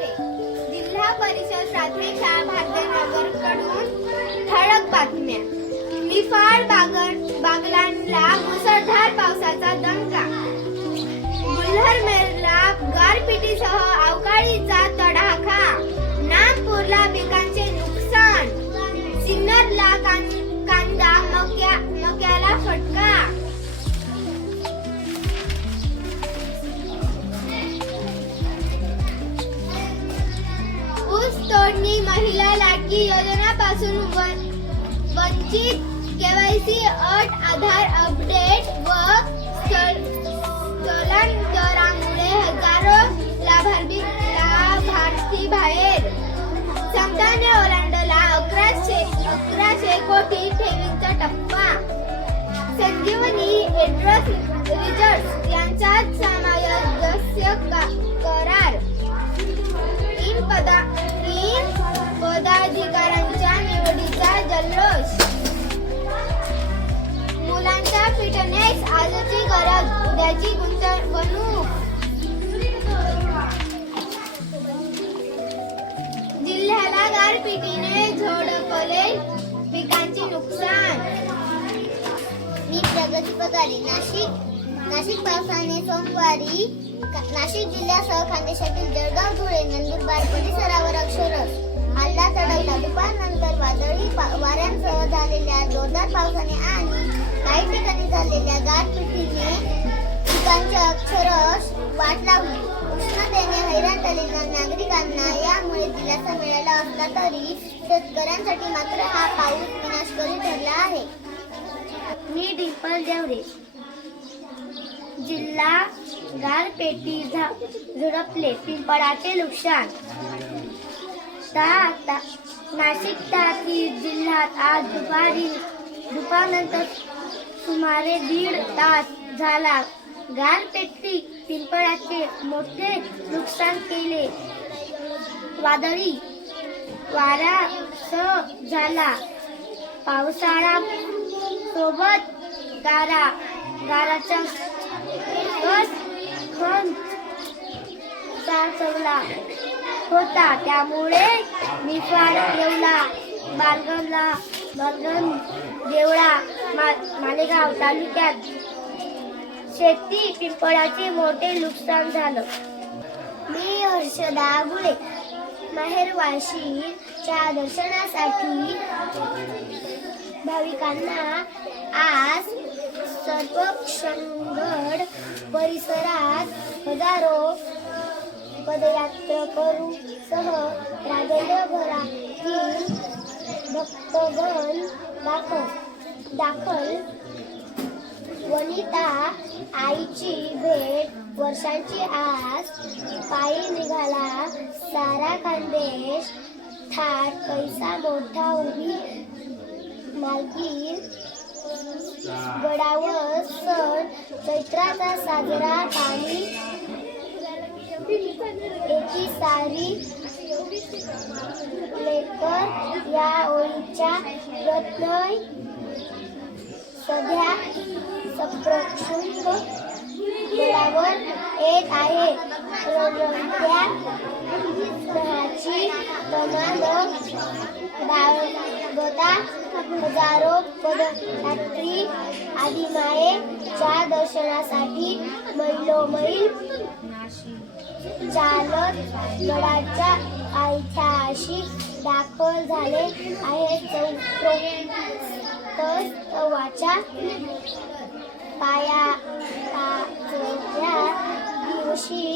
नव्हे. जिल्हा परिषद प्राथमिक शाळा भाग्यनगरकडून ठळक बातम्या. निफाड बागलांना मुसळधार पावसाचा दणका. बुलढाण्याला गारपिटीसह अवकाळीचा तडाखा. नागपूरला पिकांचे नुकसान. सिन्नरला कांदा मक्याला फटका. ऊस तोडणी महिला लाडकी योजनापासून वंचित. केवायसी अट आधार अपडेट व स्थलांतरामुळे हजारो लाभार्थी बाहेर. समताने ओलांडला 1100 कोटी ठेवींचा टप्पा. संजीवनी रिसर्च यांच्यात सामंजस्य करार. तीन पदाधिकाऱ्यांच्या निवडीचा जल्लोष. मुलांचा फिटनेस आजची गरज उद्याची गुंतवणूक. जिल्ह्याला गारपिटीने झोडपले पिकांचे नुकसान. मी प्रगती पगारे. नाशिक पावसाने सोमवारी नाशिक जिल्ह्यासह खानदेशातील जळगाव, धुळे, नंदुरबार परिसरावर अक्षरशः हल्ला चढवला. दुपारनंतर वादळी वाऱ्यांसह झालेल्या जोरदार पावसाने आणि काही ठिकाणी झालेल्या गारपिटीने पिकांच्या अक्षरशः वाट लावली. उष्णतेने हैराण झालेल्या नागरिकांना यामुळे दिलासा मिळाला असला तरी शेतकऱ्यांसाठी मात्र हा पाऊस विनाशकारी ठरला आहे. मी डिंपल देवरे. जिल्हा गारपेटी झोडपले पिंपळाचे नुकसान. नाशिक जिल्ह्यात आज दुपारनंतर सुमारे 1.5 तास झाला गारपेटी पिंपळाचे मोठे नुकसान केले. वादळी वाऱ्यासह झाला पावसाळा सोबत गाराचा खंड साचवला होता. त्यामुळे निफाड, येवला, बालगण, देवळा, मालेगाव तालुक्यात शेती पिंपळाचे मोठे नुकसान झालं. मी हर्षदा गुळे. माहेरवाशीच्या दर्शनासाठी भाविकांना आज सर्वक्षगड परिसरात हजारो पदयात्रेकरूंसह राज्यभरातील भक्तगण दाखल. वनिता आईची भेट वर्षांची आस. पायी निघाला सारा खानदेश. थाट पैसा मोठा उभी मालकी. गडावर सण चैत्राचा साजरा. पाणी एकी सारी लेकर या ओळीच्या प्रत्यय सध्या सप्रक्षुंग गडावर येत आहे. रंगत्या स्नेहाची तमाल बाळगता हजारो पदयात्री आदिमायेच्या दर्शनासाठी मैलोमैल चालत गडाच्या पायथ्याशी दाखल झाले आहेत. चौथ्या पाचव्या दिवशी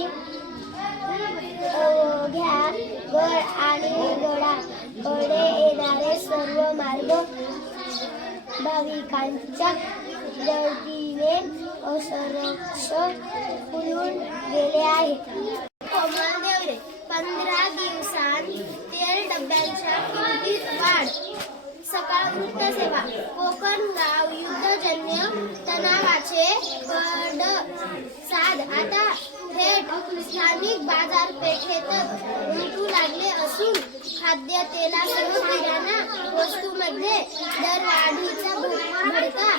अवघ्या गड आणि गडाकडे येणारे सर्व मार्ग भाविकांच्या गर्दीने असरक्ष फुलून गेले आहेत. 15 दिवसांत तेल डब्यांच्या किमतीत वाढ. सकाळ वृत्तसेवा. कोकणगाव युद्धजन्य तणावाचे पडसाद आता थेट स्थानिक बाजारपेठेतच उमटू लागले असून खाद्यतेलासह किराणा वस्तूंमध्ये दरवाढीचा भडका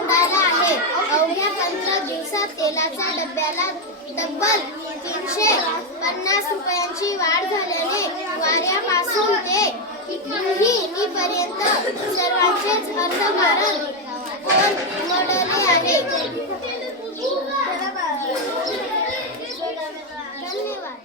उडाला आहे. अवघ्या 15 दिवसात तेलाच्या डब्याला तब्बल 350 50 रुपयांची वाढ झाल्याने वाऱ्यापासून ते गृहिणीपर्यंत सर्वांचेच अर्थकारण कोलमडले आहे. धन्यवाद.